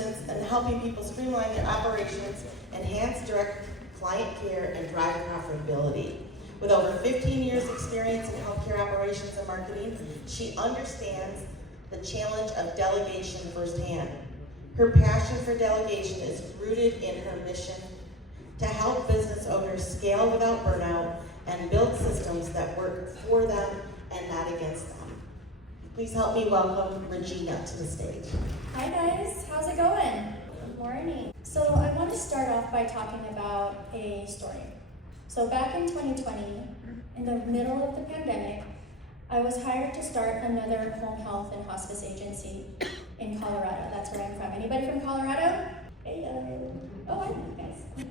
assistance in helping people streamline their operations, enhance direct client care, and drive profitability. With over 15 years experience in healthcare operations and marketing, she understands the challenge of delegation firsthand. Her passion for delegation is rooted in her mission to help business owners scale without burnout and build systems that work for them and not against them. Please help me welcome Regina to the stage. Hi guys, how's it going? Good morning. So I want to start off by talking about a story. So back in 2020, in the middle of the pandemic, I was hired to start another home health and hospice agency in Colorado. That's where I'm from. Anybody from Colorado? Hey, oh, I know you guys.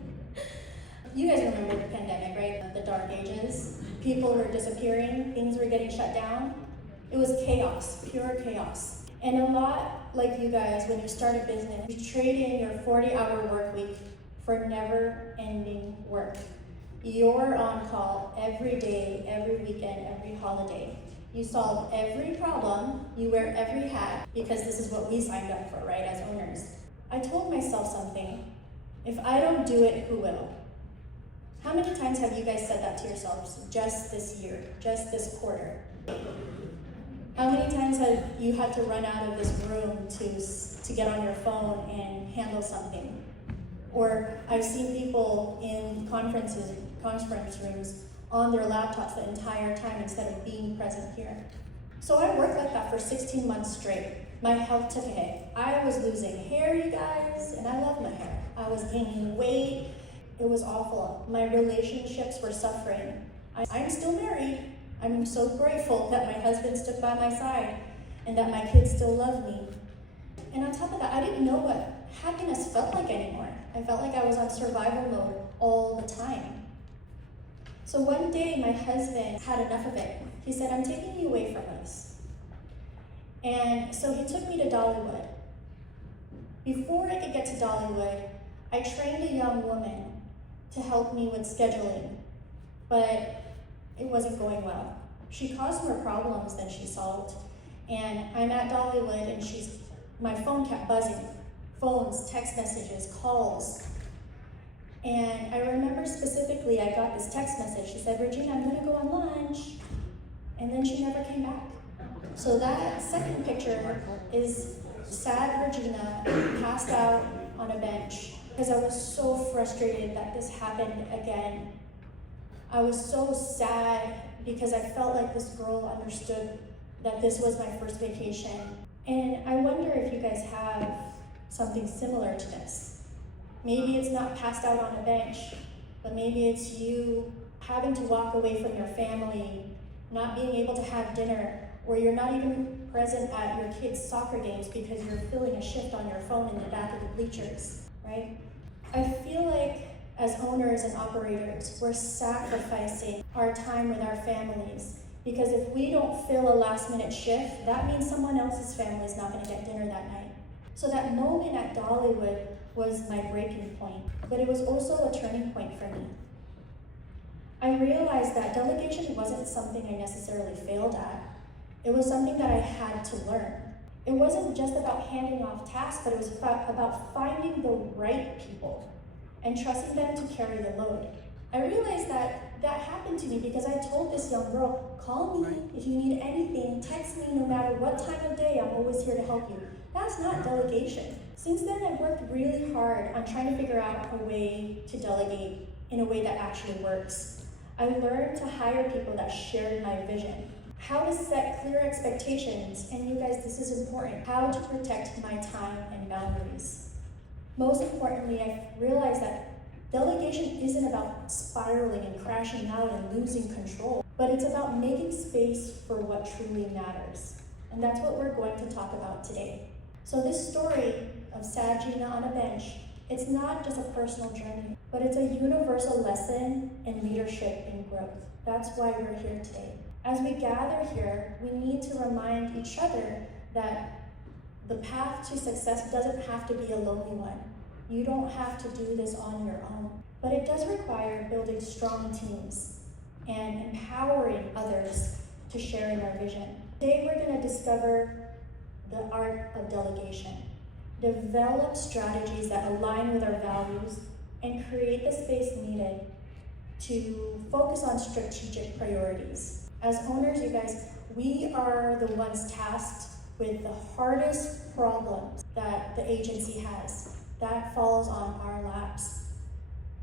You guys remember the pandemic, right? The dark ages. People were disappearing, things were getting shut down. It was chaos, pure chaos. And a lot like you guys, when you start a business, you trade in your 40-hour work week for never-ending work. You're on call every day, every weekend, every holiday. You solve every problem, you wear every hat, because this is what we signed up for, right, as owners. I told myself something: if I don't do it, who will? How many times have you guys said that to yourselves just this year, just this quarter? How many times have you had to run out of this room to get on your phone and handle something? Or I've seen people in conference rooms on their laptops the entire time instead of being present here. So I worked like that for 16 months straight. My health took a hit. I was losing hair, you guys, and I love my hair. I was gaining weight. It was awful. My relationships were suffering. I'm still married. I'm so grateful that my husband stood by my side and that my kids still love me. And on top of that, I didn't know what happiness felt like anymore. I felt like I was on survival mode all the time. So one day, my husband had enough of it. He said, "I'm taking you away from us." And so he took me to Dollywood. Before I could get to Dollywood, I trained a young woman to help me with scheduling, but it wasn't going well. She caused more problems than she solved. And I'm at Dollywood and my phone kept buzzing. Phones, text messages, calls. And I remember specifically, I got this text message. She said, "Regina, I'm gonna go on lunch." And then she never came back. So that second picture is sad Regina passed out on a bench because I was so frustrated that this happened again. I was so sad because I felt like this girl understood that this was my first vacation. And I wonder if you guys have something similar to this. Maybe it's not passed out on a bench, but maybe it's you having to walk away from your family, not being able to have dinner, or you're not even present at your kids' soccer games because you're filling a shift on your phone in the back of the bleachers, right? I feel like as owners and operators, we're sacrificing our time with our families, because if we don't fill a last-minute shift, that means someone else's family is not going to get dinner that night. So that moment at Dollywood was my breaking point, but it was also a turning point for me. I realized that delegation wasn't something I necessarily failed at. It was something that I had to learn. It wasn't just about handing off tasks, but it was about finding the right people and trusting them to carry the load. I realized that happened to me because I told this young girl, "Call me if you need anything, text me no matter what time of day, I'm always here to help you." That's not delegation. Since then, I've worked really hard on trying to figure out a way to delegate in a way that actually works. I learned to hire people that shared my vision, how to set clear expectations, and you guys, this is important, how to protect my time and boundaries. Most importantly, I realized that delegation isn't about spiraling and crashing out and losing control, but it's about making space for what truly matters. And that's what we're going to talk about today. So this story of sad Gina on a bench, it's not just a personal journey, but it's a universal lesson in leadership and growth. That's why we're here today. As we gather here, we need to remind each other that the path to success doesn't have to be a lonely one. You don't have to do this on your own, but it does require building strong teams and empowering others to share in our vision. Today we're going to discover the art of delegation. develop strategies that align with our values, and create the space needed to focus on strategic priorities. As owners, you guys, we are the ones tasked with the hardest problems that the agency has. That falls on our laps.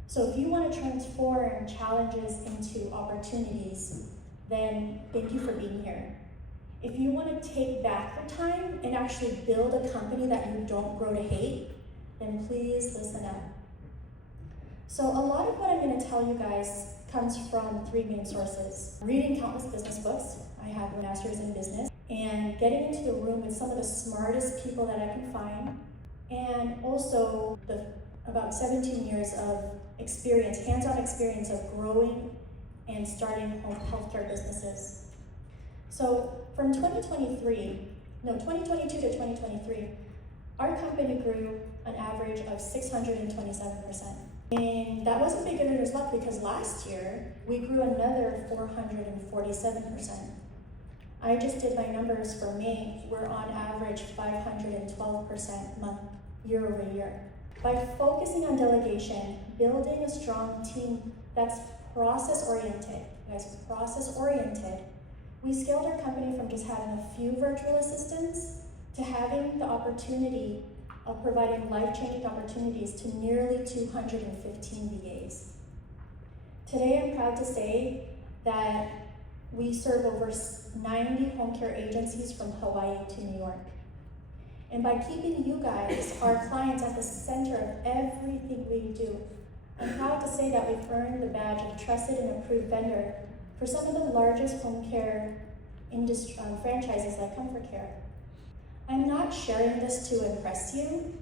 So if you want to transform challenges into opportunities, then thank you for being here. If you want to take back your time and actually build a company that you don't grow to hate, then please listen up. So a lot of what I'm going to tell you guys comes from three main sources. Reading countless business books. I have a master's in business. And getting into a room with some of the smartest people that I can find. And also about 17 years of experience, hands-on experience of growing and starting home healthcare businesses. So from 2022 to 2023, our company grew an average of 627%. And that wasn't beginner's luck because last year we grew another 447%. I just did my numbers for May. We're on average 512% year over year. By focusing on delegation, building a strong team that's process-oriented, we scaled our company from just having a few virtual assistants to having the opportunity of providing life-changing opportunities to nearly 215 VAs. Today, I'm proud to say that we serve over 90 home care agencies from Hawaii to New York. And by keeping you guys, our clients, at the center of everything we do, I'm proud to say that we've earned the badge of trusted and approved vendor for some of the largest home care industry franchises like ComForCare. I'm not sharing this to impress you,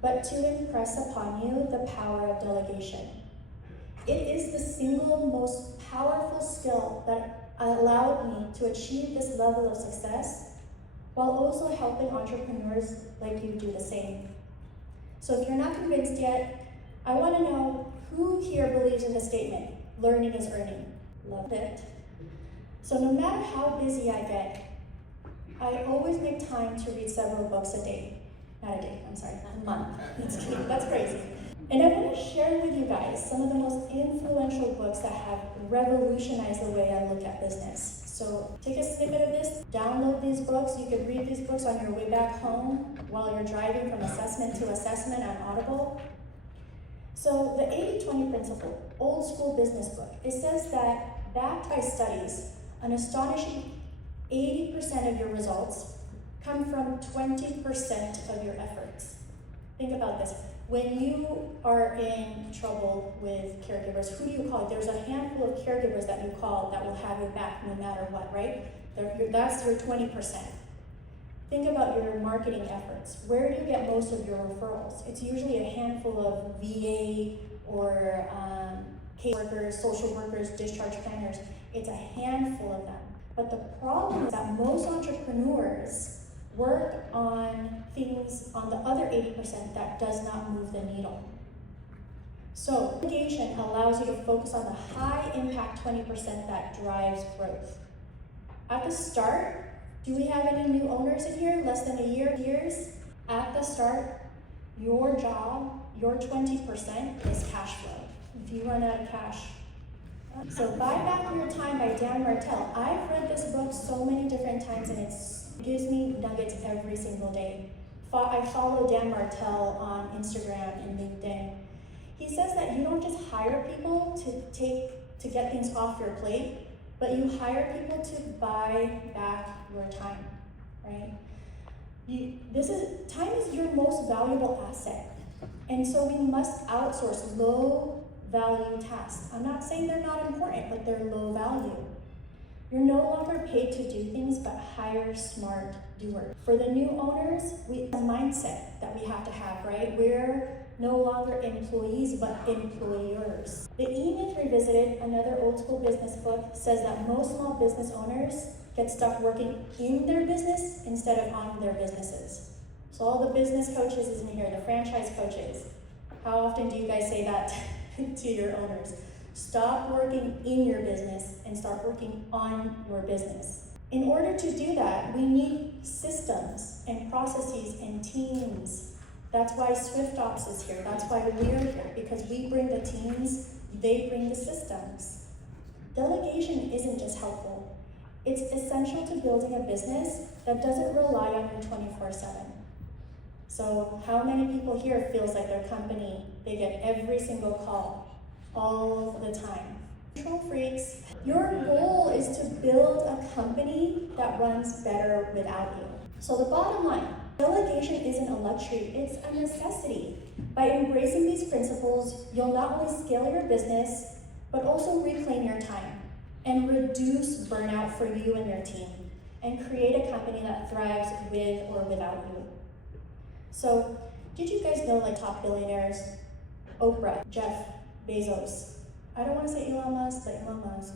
but to impress upon you the power of delegation. It is the single most powerful skill that allowed me to achieve this level of success while also helping entrepreneurs like you do the same. So if you're not convinced yet, I want to know who here believes in the statement, learning is earning. Love it. So no matter how busy I get, I always make time to read several books a day. Not a day, I'm sorry, a month. That's crazy. And I want to share with you guys some of the most influential books that have revolutionized the way I look at business. So take a snippet of this, download these books. You could read these books on your way back home while you're driving from assessment to assessment on Audible. So the 80-20 principle, old school business book, it says that backed by studies, an astonishing 80% of your results come from 20% of your efforts. Think about this. When you are in trouble with caregivers, who do you call? There's a handful of caregivers that you call that will have your back no matter what, right? That's your 20%. Think about your marketing efforts. Where do you get most of your referrals? It's usually a handful of VA or case workers, social workers, discharge planners. It's a handful of them. But the problem is that most entrepreneurs work on things on the other 80% that does not move the needle. So delegation allows you to focus on the high impact 20% that drives growth. At the start, do we have any new owners in here? Less than a years? At the start, your job, your 20% is cash flow. If you run out of cash. So Buy Back Your Time by Dan Martell. I've read this book so many different times and it gives me nuggets every single day. I follow Dan Martell on Instagram and LinkedIn. He says that you don't just hire people to get things off your plate, but you hire people to buy back your time, right? Time is your most valuable asset. And so we must outsource low value tasks. I'm not saying they're not important, but they're low value. You're no longer paid to do things, but hire smart doers. For the new owners, a mindset that we have to have, right? We're no longer employees, but employers. The E-Myth Revisited, another old school business book, says that most small business owners get stuck working in their business instead of on their businesses. So all the business coaches is in here, the franchise coaches. How often do you guys say that to your owners? Stop working in your business and start working on your business. In order to do that, we need systems and processes and teams That's why SwiftOps is here. That's why we're here, because we bring the teams, they bring the systems. Delegation isn't just helpful. It's essential to building a business that doesn't rely on you 24/7. So how many people here feels like their company, they get every single call, all the time? Control freaks, your goal is to build a company that runs better without you. So the bottom line, delegation isn't a luxury, it's a necessity. By embracing these principles, you'll not only scale your business, but also reclaim your time and reduce burnout for you and your team, and create a company that thrives with or without you. So, did you guys know like top billionaires? Oprah, Jeff Bezos, I don't want to say Elon Musk, but Elon Musk,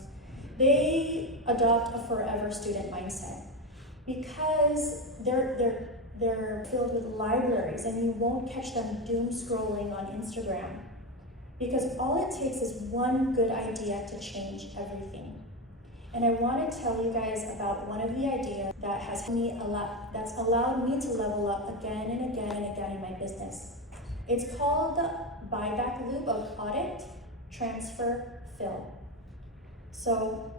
they adopt a forever student mindset because they're filled with libraries, and you won't catch them doom scrolling on Instagram, because all it takes is one good idea to change everything. And I want to tell you guys about one of the ideas that that's allowed me to level up again and again and again in my business. It's called the buyback loop of audit, transfer, fill. So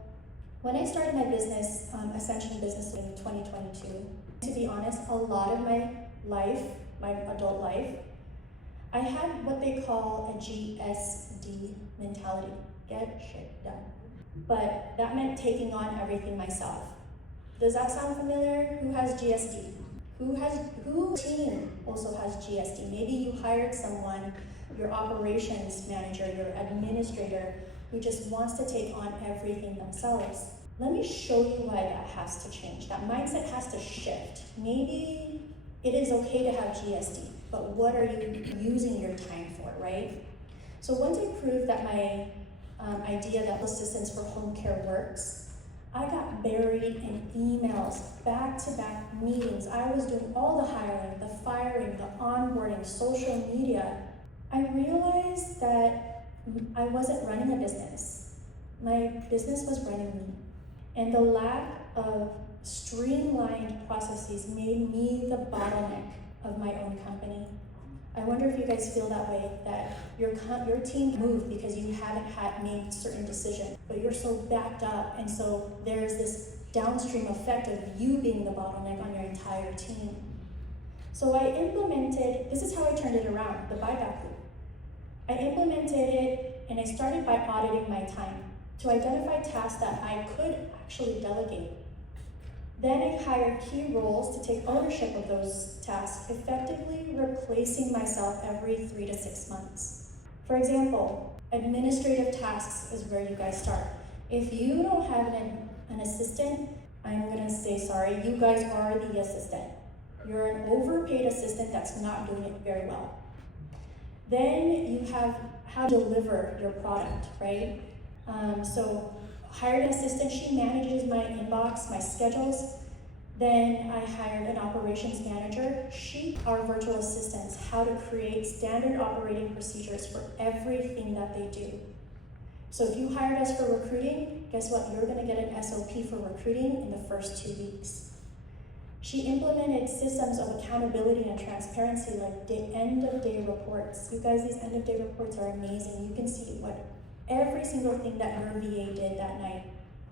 when I started my business, Ascension business in 2022, to be honest, a lot of my life, my adult life, I had what they call a GSD mentality, get shit done. But that meant taking on everything myself. Does that sound familiar? Who has GSD? Who team also has GSD? Maybe you hired someone, your operations manager, your administrator, who just wants to take on everything themselves. Let me show you why that has to change. That mindset has to shift. Maybe it is okay to have GSD, but what are you using your time for, right? So once I proved that my idea that assistance for home care works, I got buried in emails, back-to-back meetings. I was doing all the hiring, the firing, the onboarding, social media. I realized that I wasn't running a business. My business was running me. And the lack of streamlined processes made me the bottleneck of my own company. I wonder if you guys feel that way, that your team moved because you haven't made certain decisions, but you're so backed up, and so there's this downstream effect of you being the bottleneck on your entire team. So I implemented, this is how I turned it around, the buyback loop. I implemented it, and I started by auditing my time to identify tasks that I could actually delegate. Then I hired key roles to take ownership of those tasks, effectively replacing myself every 3 to 6 months. For example, administrative tasks is where you guys start. If you don't have an assistant, I'm gonna say sorry, you guys are the assistant. You're an overpaid assistant that's not doing it very well. Then you have how to deliver your product, right? So hired an assistant, she manages my inbox, my schedules. Then I hired an operations manager. Our virtual assistants, how to create standard operating procedures for everything that they do. So if you hired us for recruiting, guess what? You're gonna get an SOP for recruiting in the first 2 weeks. She implemented systems of accountability and transparency, like end-of-day reports. You guys, these end-of-day reports are amazing. You can see what every single thing that your VA did that night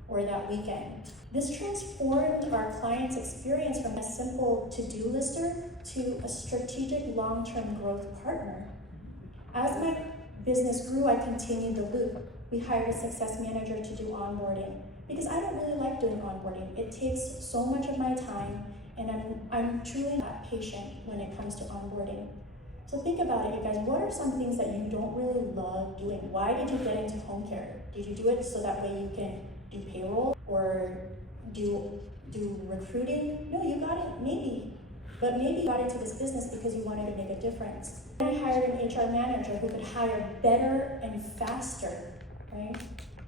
or that weekend. This transformed our clients' experience from a simple to-do lister to a strategic long-term growth partner. As my business grew, I continued the loop. We hired a success manager to do onboarding because I don't really like doing onboarding. It takes so much of my time, and I'm truly not patient when it comes to onboarding. So think about it, you guys. What are some things that you don't really love doing? Why did you get into home care? Did you do it so that way you can do payroll or do recruiting? No, you got it, maybe. But maybe you got into this business because you wanted to make a difference. I hired an HR manager who could hire better and faster, right?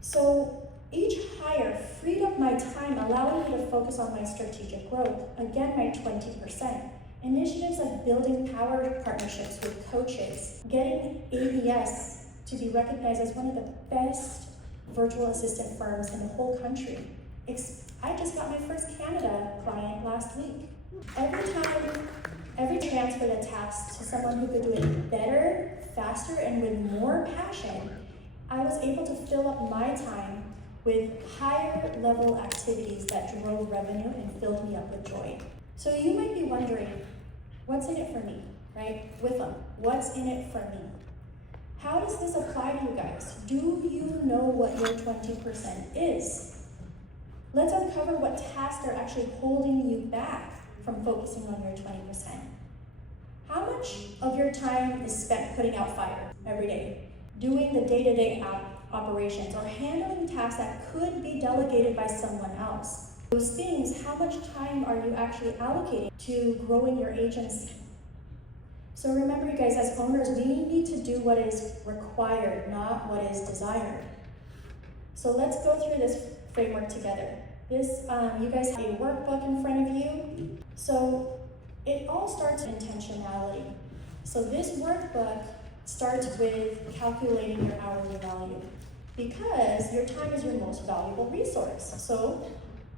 So each hire freed up my time, allowing me to focus on my strategic growth. Again, my 20%. Initiatives like building power partnerships with coaches, getting ABS to be recognized as one of the best virtual assistant firms in the whole country. I just got my first Canada client last week. Every transfer the task to someone who could do it better, faster, and with more passion, I was able to fill up my time with higher level activities that drove revenue and filled me up with joy. So you might be wondering, what's in it for me, right? With them, what's in it for me? How does this apply to you guys? Do you know what your 20% is? Let's uncover what tasks are actually holding you back from focusing on your 20%. How much of your time is spent putting out fire every day, doing the day-to-day operations, or handling tasks that could be delegated by someone else? Those things, how much time are you actually allocating to growing your agency? So remember, you guys, as owners, we need to do what is required, not what is desired. So let's go through this framework together. This, you guys have a workbook in front of you. So it all starts with intentionality. So this workbook starts with calculating your hourly value because your time is your most valuable resource. So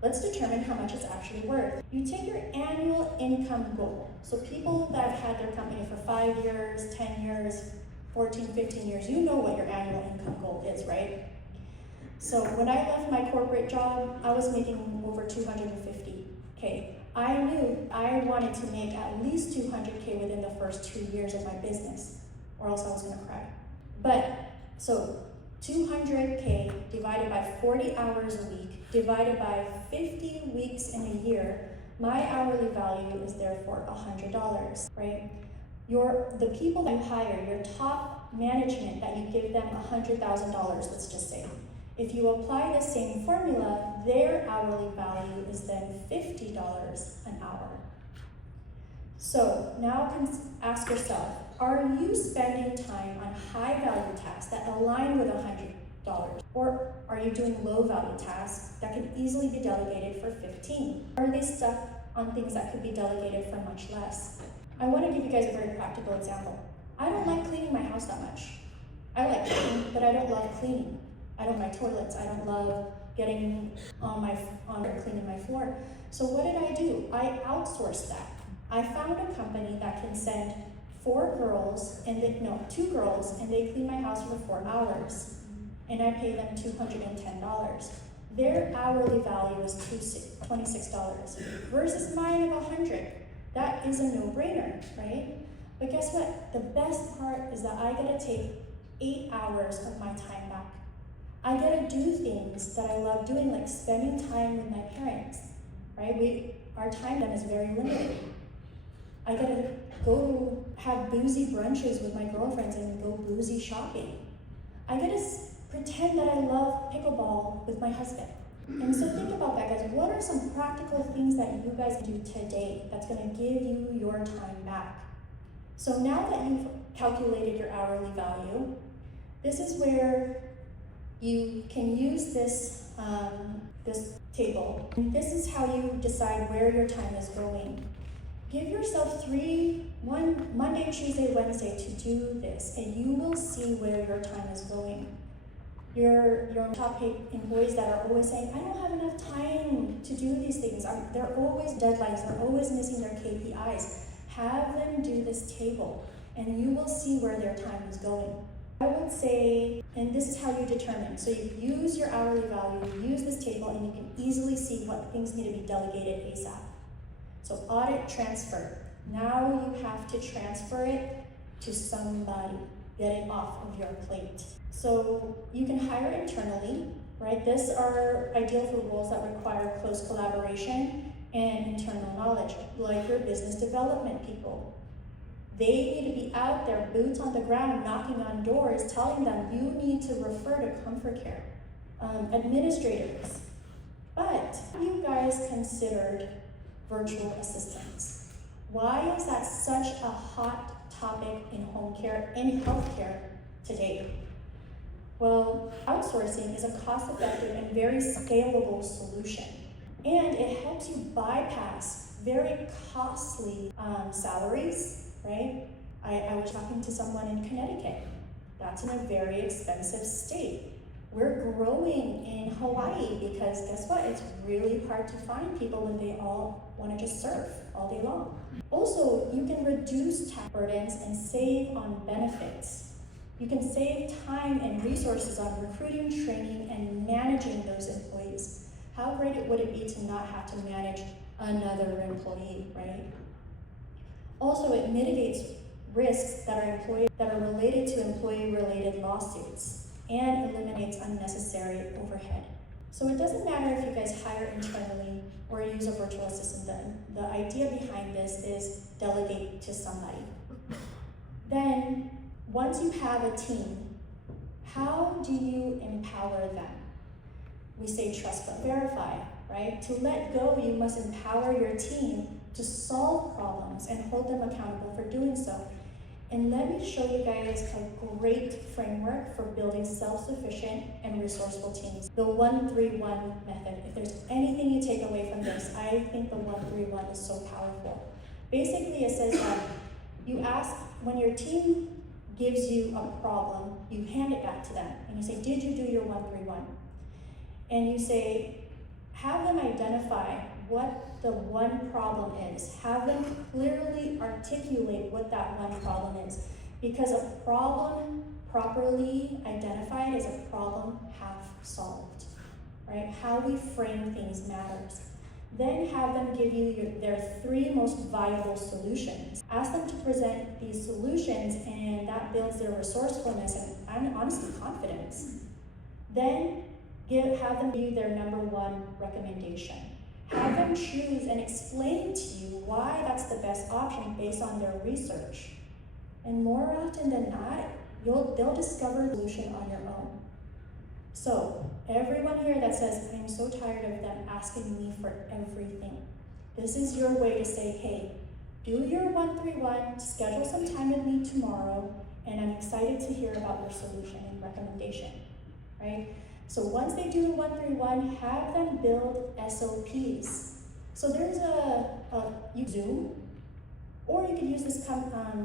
let's determine how much it's actually worth. You take your annual income goal. So people that have had their company for 5 years, 10 years, 14, 15 years, you know what your annual income goal is, right? So when I left my corporate job, I was making over $250K. I knew I wanted to make at least $200K within the first 2 years of my business, or else I was gonna cry. But, so $200K divided by 40 hours a week, divided by 50 weeks in a year, my hourly value is therefore $100, right? The people that you hire, your top management that you give them $100,000, let's just say. If you apply the same formula, their hourly value is then $50 an hour. So now ask yourself, are you spending time on high value tasks that align with $100? Or are you doing low value tasks that can easily be delegated for $15? Are they stuck on things that could be delegated for much less? I want to give you guys a very practical example. I don't like cleaning my house that much. I like cleaning, but I don't love cleaning. I don't like toilets. I don't love getting on cleaning my floor. So what did I do? I outsourced that. I found a company that can send 2 girls, and they clean my house for 4 hours. And I pay them $210. Their hourly value is $26 versus mine of $100. That is a no-brainer, right? But guess what? The best part is that I get to take 8 hours of my time back. I get to do things that I love doing, like spending time with my parents, right? Our time then is very limited. I get to go have boozy brunches with my girlfriends and go boozy shopping. I get to pretend that I love pickleball with my husband. And so think about that, guys. What are some practical things that you guys do today that's going to give you your time back? So now that you've calculated your hourly value, this is where you can use this table. And this is how you decide where your time is going. Give yourself Monday, Tuesday, Wednesday to do this, and you will see where your time is going. Your top paid employees that are always saying, I don't have enough time to do these things. They're always deadlines, they're always missing their KPIs. Have them do this table, and you will see where their time is going. I would say, and this is how you determine. So you use your hourly value, you use this table, and you can easily see what things need to be delegated ASAP. So audit transfer. Now you have to transfer it to somebody. Get it off of your plate. So you can hire internally, right? These are ideal for roles that require close collaboration and internal knowledge, like your business development people. They need to be out there, boots on the ground, knocking on doors, telling them you need to refer to ComForCare. Administrators. But have you guys considered virtual assistants? Why is that such a hot topic in home care and healthcare today? Well, outsourcing is a cost-effective and very scalable solution. And it helps you bypass very costly salaries, right? I was talking to someone in Connecticut. That's in a very expensive state. We're growing in Hawaii because guess what? It's really hard to find people when they all want to just surf all day long. Also, you can reduce tax burdens and save on benefits. You can save time and resources on recruiting, training, and managing those employees. How great would it be to not have to manage another employee, right? Also, it mitigates risks that are related to employee-related lawsuits and eliminates unnecessary overhead. So it doesn't matter if you guys hire internally or use a virtual assistant. The idea behind this is delegate to somebody. Then, once you have a team, how do you empower them? We say trust but verify, right? To let go, you must empower your team to solve problems and hold them accountable for doing so. And let me show you guys a great framework for building self-sufficient and resourceful teams. The 1-3-1 method. If there's anything you take away from this, I think the 1-3-1 is so powerful. Basically, it says that you ask, when your team gives you a problem, you hand it back to them. And you say, did you do your 1-3-1? And you say, have them identify what the one problem is. Have them clearly articulate what that one problem is. Because a problem properly identified is a problem half solved, right? How we frame things matters. Then have them give you their 3 most viable solutions. Ask them to present these solutions, and that builds their resourcefulness and honestly confidence. Then have them give you their number 1 recommendation. Have them choose and explain to you why that's the best option based on their research. And more often than not, they'll discover a solution on your own. So, everyone here that says, I'm so tired of them asking me for everything, this is your way to say, hey, do your 1-3-1, schedule some time with me tomorrow, and I'm excited to hear about your solution and recommendation, right? So once they do the 1-3-1, have them build SOPs. So there's you Zoom, or you can use this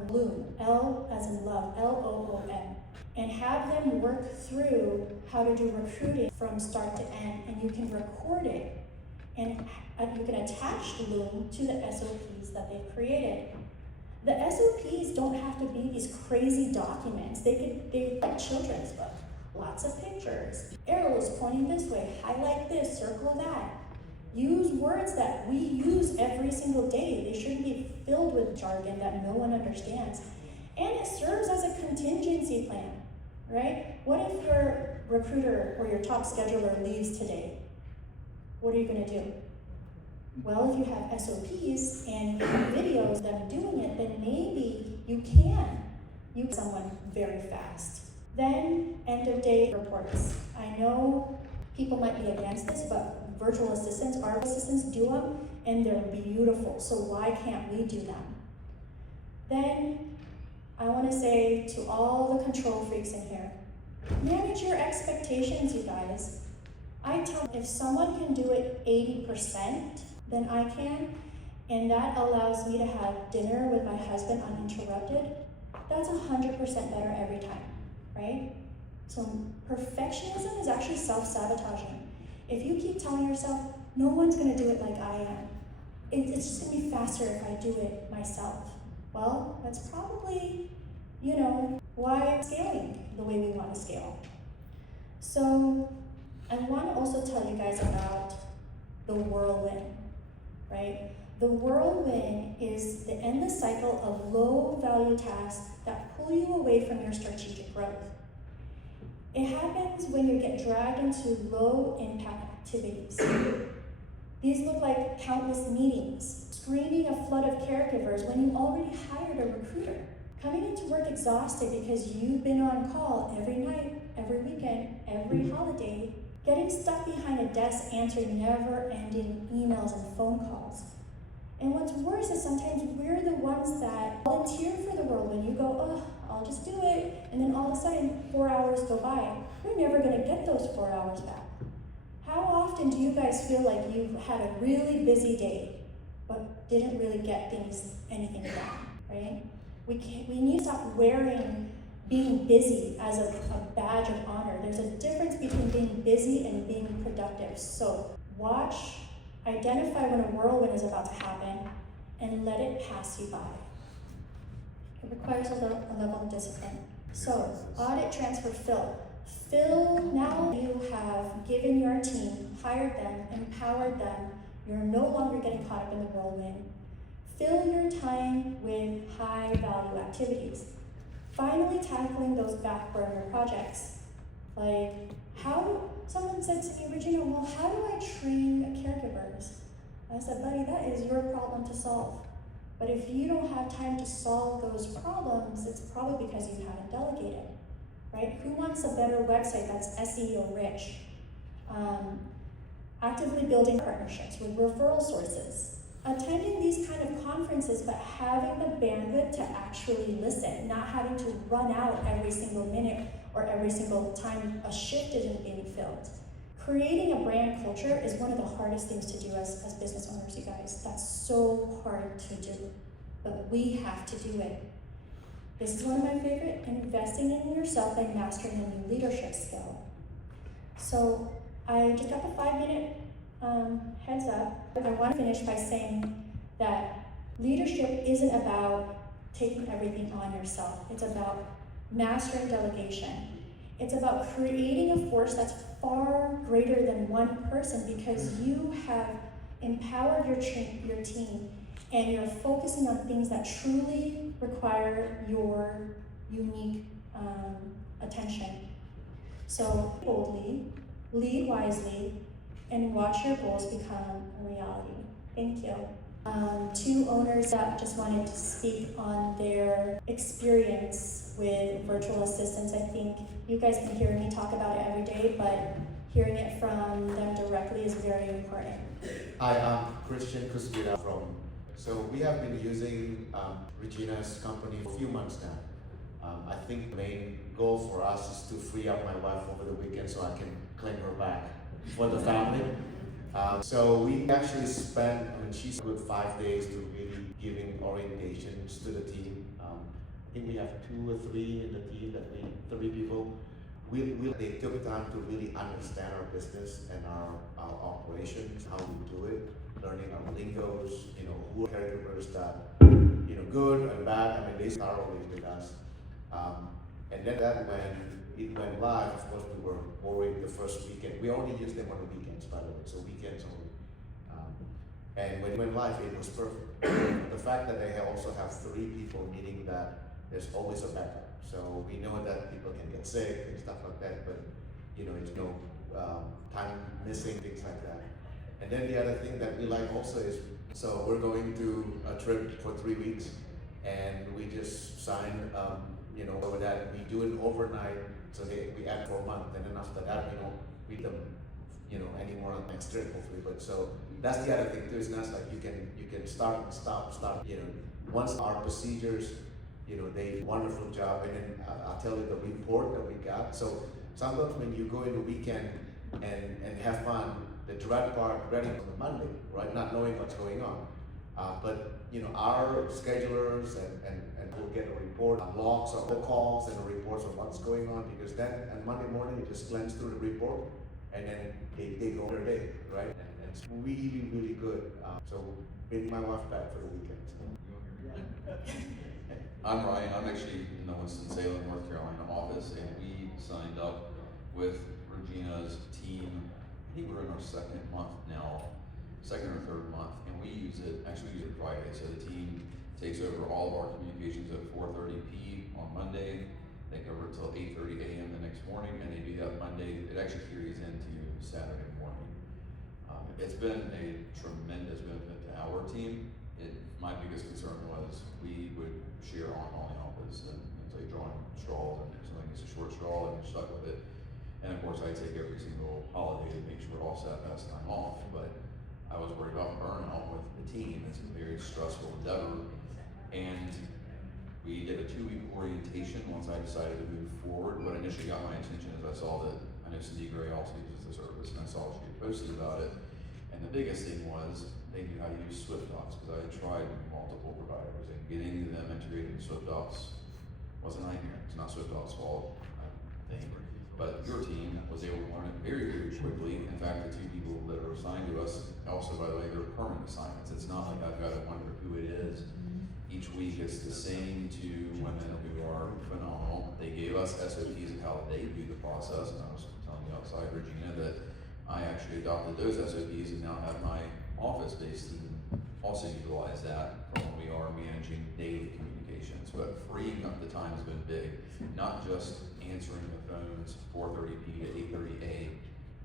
Loom, L as in love, L-O-O-M, and have them work through how to do recruiting from start to end, and you can record it, and you can attach Loom to the SOPs that they've created. The SOPs don't have to be these crazy documents. They're like children's book. Lots of pictures, arrows pointing this way, highlight this, circle that. Use words that we use every single day. They shouldn't be filled with jargon that no one understands. And it serves as a contingency plan, right? What if your recruiter or your top scheduler leaves today? What are you gonna do? Well, if you have SOPs and videos of them doing it, then maybe you can use someone very fast. Then, end of day reports. I know people might be against this, but virtual assistants, our assistants do them, and they're beautiful, so why can't we do them? Then, I want to say to all the control freaks in here, manage your expectations, you guys. I tell them, if someone can do it 80%, then I can, and that allows me to have dinner with my husband uninterrupted. That's 100% better every time. Right? So perfectionism is actually self-sabotaging. If you keep telling yourself, no one's gonna do it like I am, it's just gonna be faster if I do it myself. Well, that's probably, why I'm scaling the way we want to scale. So I want to also tell you guys about the whirlwind, right? The whirlwind is the endless cycle of low-value tasks that pull you away from your strategic growth. It happens when you get dragged into low-impact activities. These look like countless meetings, screening a flood of caregivers when you already hired a recruiter, coming into work exhausted because you've been on call every night, every weekend, every holiday, getting stuck behind a desk answering never-ending emails and phone calls. And what's worse is sometimes we're the ones that volunteer for the world when you go, oh, I'll just do it, and then all of a sudden 4 hours go by. You're never gonna get those 4 hours back. How often do you guys feel like you had a really busy day, but didn't really get anything done, right? We need to stop wearing being busy as a badge of honor. There's a difference between being busy and being productive. So watch, identify when a whirlwind is about to happen, and let it pass you by. It requires a level of discipline. So, audit, transfer, fill. Fill, now you have given your team, hired them, empowered them. You're no longer getting caught up in the whirlwind. Fill your time with high value activities. Finally tackling those back burner projects. Like, someone said to me, Regina, well, how do I train caregivers? I said, buddy, that is your problem to solve. But if you don't have time to solve those problems, it's probably because you haven't delegated, right? Who wants a better website that's SEO rich? Actively building partnerships with referral sources. Attending these kind of conferences, but having the bandwidth to actually listen, not having to run out every single minute or every single time a shift isn't being filled. Creating a brand culture is one of the hardest things to do as business owners, you guys. That's so hard to do, but we have to do it. This is one of my favorite, investing in yourself by mastering a new leadership skill. So I just got the 5-minute heads up. I want to finish by saying that leadership isn't about taking everything on yourself. It's about mastering delegation. It's about creating a force that's far greater than one person, because you have empowered your team and you're focusing on things that truly require your unique attention. So boldly, lead wisely, and watch your goals become a reality. Thank you. 2 owners that just wanted to speak on their experience with virtual assistants. I think you guys can hear me talk about it every day, but hearing it from them directly is very important. Hi, I'm Christian Kuskira so we have been using Regina's company for a few months now. I think the main goal for us is to free up my wife over the weekend so I can claim her back for the family. So we actually spent, she's good 5 days to really giving orientations to the team. I think we have 2 or 3 in the team, 3 people. They took time to really understand our business and our operations, how we do it, learning our lingos, who are caregivers that, good and bad. They thoroughly with us. And then when it went live, of course, we were worried the first weekend. We only use them on the weekends, by the way, so weekends only. And when it went live, it was perfect. The fact that they also have 3 people, meaning that there's always a backup. So we know that people can get sick and stuff like that, but it's time missing, things like that. And then the other thing that we like also is, so we're going to a trip for 3 weeks, and we just signed, over that we do it overnight. So we add for a month, and then after that we don't read them, anymore on the next trip, hopefully. But so that's the other thing too. It's not like you can start and stop. Once our procedures, they wonderful job, and then I'll tell you the report that we got. So sometimes when you go in the weekend and have fun, the dread part ready on the Monday, right? Not knowing what's going on. But our schedulers and we'll get a report on logs of the calls and the reports of what's going on, because then on Monday morning you just glance through the report and then they go their day, right? And it's really, really good. So bring my wife back for the weekend. I'm Ryan. I'm actually in the Winston-Salem, North Carolina office, and we signed up with Regina's team. I think we're in our 2nd month now, 2nd or 3rd month, and we use it Friday. So the team takes over all of our communications at 4:30 p.m. on Monday. They go over until 8:30 a.m. the next morning, and they do that Monday. It actually carries into Saturday morning. It's been a tremendous benefit to our team. My biggest concern was we would share on the office, and it's like drawing straws, and if something gets a short straw, and you're stuck with it. And of course, I take every single holiday to make sure all staff has time off, but I was worried about burnout with the team. It's a very stressful endeavor. And we did a 2-week orientation once I decided to move forward. What initially got my attention is I saw that, I know Cindy Gray also uses the service, and I saw she had posted about it. And the biggest thing was they knew how to use SwiftDocs, because I had tried multiple providers, and getting them integrated in SwiftDocs was a nightmare. It's not SwiftDog's fault, I think. But your team was able to learn it very, very quickly. In fact, the two people that are assigned to us, also, by the way, they're permanent assignments. It's not like I've got to wonder who it is. Each week it's the same two women who are phenomenal. They gave us SOPs of how they do the process, and I was telling you outside, Regina, that I actually adopted those SOPs and now have my office-based team also utilize that from when we are managing daily communications. But freeing up the time has been big, not just answering the phones 4:30 p to 8:30 a,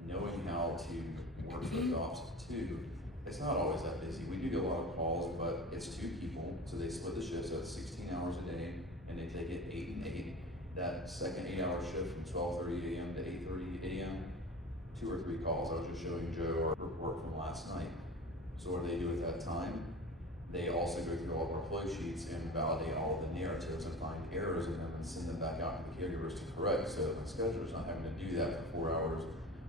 knowing how to work with ops too. It's not always that busy. We do get a lot of calls, but it's two people, so they split the shifts at 16 hours a day, and they take it 8 and 8. That second 8-hour shift from 12:30 a.m. to 8:30 a.m., 2 or 3 calls. I was just showing Joe our report from last night. So what do they do at that time? They also go through all of our flow sheets and validate all of the narratives and find errors in them and send them back out to the caregivers to correct, so the scheduler's not having to do that for 4 hours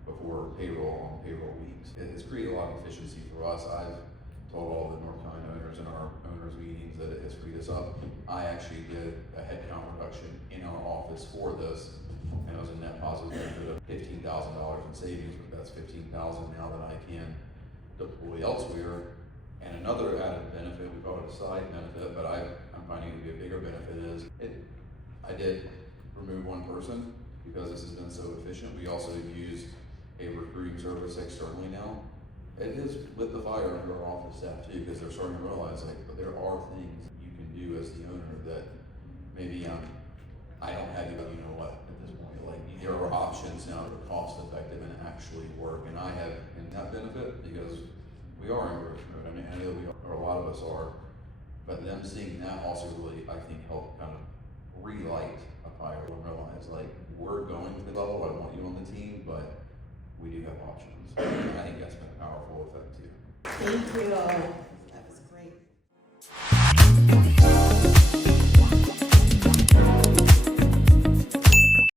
before payroll on payroll weeks. It has created a lot of efficiency for us. I've told all the North Carolina owners in our owners meetings that it has freed us up. I actually did a headcount reduction in our office for this, and it was a net positive benefit of $15,000 in savings, but that's $15,000 now that I can deploy elsewhere. And another added benefit, we call it a side benefit, but I'm finding it to be a bigger benefit, is I did remove one person because this has been so efficient. We also use a recruiting service externally now. It has lit the fire under our office staff too, because they're starting to realize like there are things you can do as the owner that maybe I don't have you know what at this point. Like there are options now that are cost effective and actually work, and I have in that benefit because we are in growth mode. I mean, I know we are, or a lot of us are, but them seeing that also really, I think, helped kind of relight a fire and realize like we're going to the level. I want you on the team, but we do have options. And I think that's been a powerful effect too. Thank you.